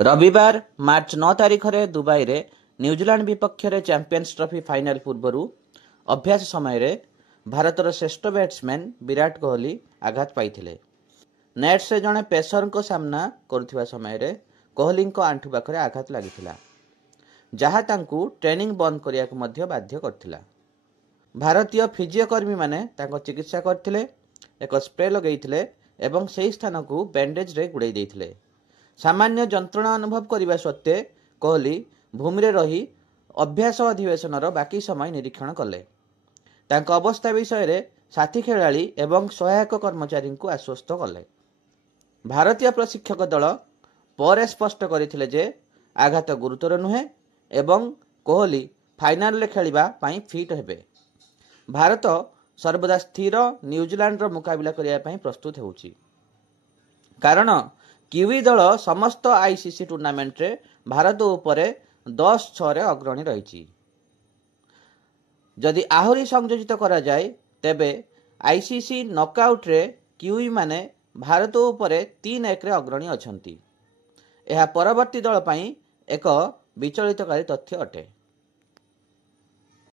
रविवार मार्च 9 तारिख रे दुबई रे न्यूजीलैंड विपक्ष रे चैंपियंस ट्रॉफी फाइनल पूर्वर अभ्यास समय भारतर श्रेष्ठ बैट्समैन विराट कोहली आघात पाई नेट से जड़े पेसर को सामना करुवा समय कोहली आंठू पाखरे आघात लगी जहाँ तांकु ट्रेनिंग बंद करने को बाध्य करथिला। भारतीय फिजियोकर्मी माने तांको चिकित्सा करथिले, एक स्प्रे लगेइथिले एवं सही स्थान को बैंडेज रे गुड़ाई देइथिले। सामान्य जंत्रणा अनुभव करने सत्वे कोहली भूमि रे रही अभ्यास अधिवेशन बाकी समय निरीक्षण कले। तांको अवस्था विषय रे साथी खेलाड़ी एवं सहायक कर्मचारी को आश्वस्त कले। भारतीय प्रशिक्षक दल पर स्पष्ट करथिले जे आघात गुरुतर नुहे एवं कोहली फाइनल रे खेलिबा पई फिट हेबे। भारत सर्वदा स्थिर न्यूजीलैंड मुकाबला करने प्रस्तुत होउची, कारण किवी दल समस्त आईसीसी टूर्नामेंट रे भारत उपरे 10-6 अग्रणी रही। जदि आहुरी संयोजित करा जाए तेबे आईसीसी नॉकआउट रे किवी माने भारत उपरे 3-1 अग्रणी अछंती। यह परवर्ती दल पई एक विचलितकारी तथ्य अटे।